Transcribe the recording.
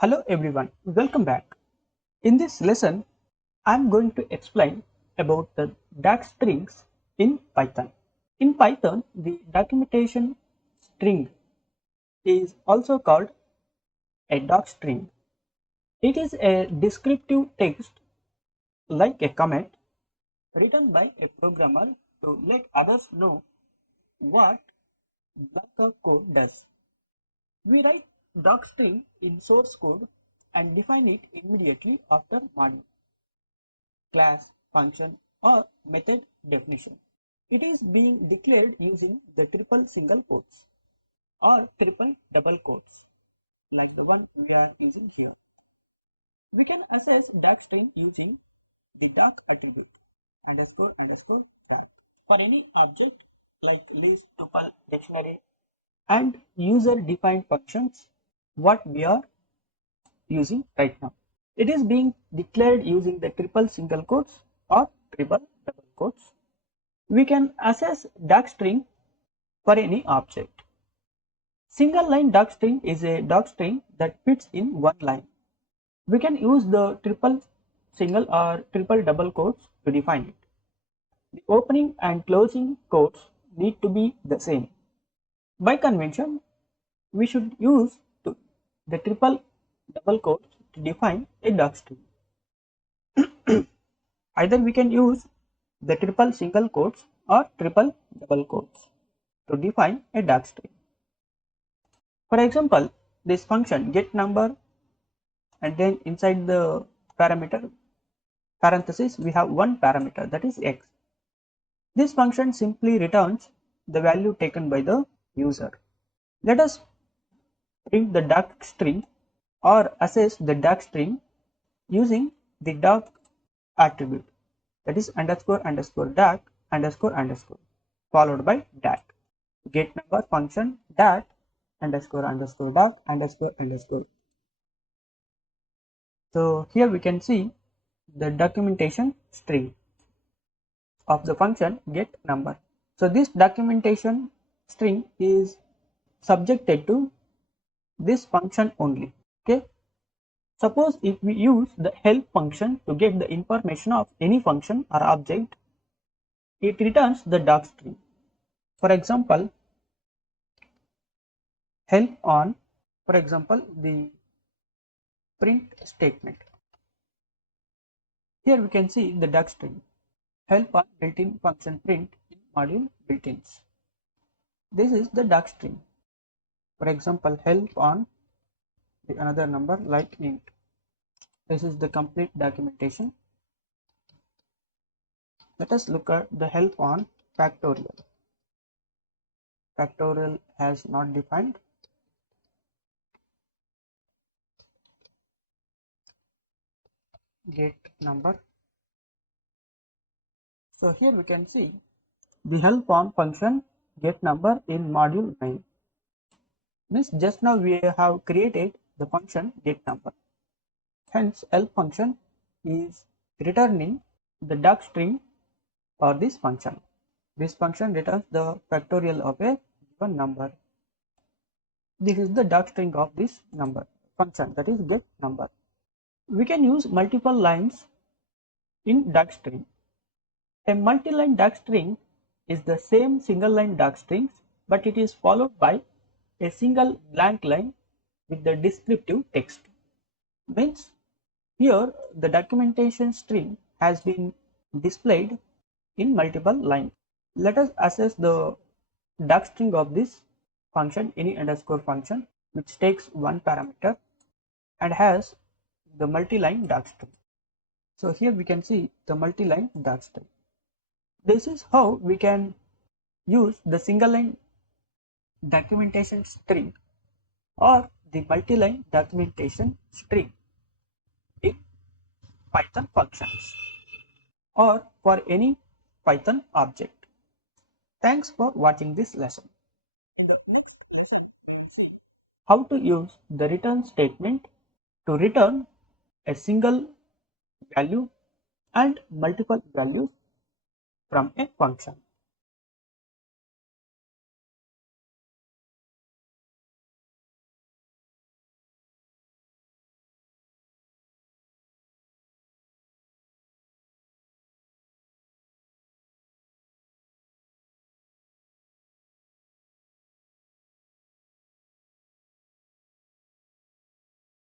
Hello everyone, welcome back. In this lesson, I am going to explain about the doc strings in Python. In Python, the documentation string is also called a doc string. It is a descriptive text like a comment written by a programmer to let others know what block of code does. We write docstring in source code and define it immediately after module, class, function, or method definition. It is being declared using the triple single quotes or triple double quotes like the one we are using here. We can access docstring using the doc attribute underscore underscore doc for any object like list, tuple, dictionary, and user defined functions what we are using right now. It is being declared using the triple single quotes or triple double quotes. We can access docstring for any object. Single line docstring is a docstring that fits in one line. We can use the triple single or triple double quotes to define it. The opening and closing quotes need to be the same. By convention, we should use the triple double quotes to define a docstring. Either we can use the triple single quotes or triple double quotes to define a docstring. For example, this function get number, and then inside the parameter parenthesis we have one parameter, that is x. This function simply returns the value taken by the user. Let us print the docstring or access the docstring using the doc attribute, that is underscore underscore doc underscore underscore followed by dat. Get number function dat underscore underscore doc underscore underscore. So here we can see the documentation string of the function get number. So this documentation string is subjected to this function only. Okay. Suppose if we use the help function to get the information of any function or object, it returns the docstring. For example, help on, for example, the print statement. Here we can see the docstring help on built-in function print in module built-ins. This is the docstring. For example, help on another number like int. This is the complete documentation. Let us look at the help on factorial. Factorial has not defined. Get number. So here we can see the help on function get number in module 9. Means just now we have created the function get number. Hence help function is returning the docstring for this function. This function returns the factorial of a given number. This is the docstring of this number function, that is get number. We can use multiple lines in docstring. A multi-line docstring is the same single line docstrings, but it is followed by a single blank line with the descriptive text. Means here the documentation string has been displayed in multiple lines. Let us access the docstring of this function any underscore function, which takes one parameter and has the multi-line docstring. So here we can see the multi-line docstring. This is how we can use the single line documentation string or the multi-line documentation string in Python functions or for any Python object. Thanks for watching this lesson. In the next lesson, we will see how to use the return statement to return a single value and multiple values from a function.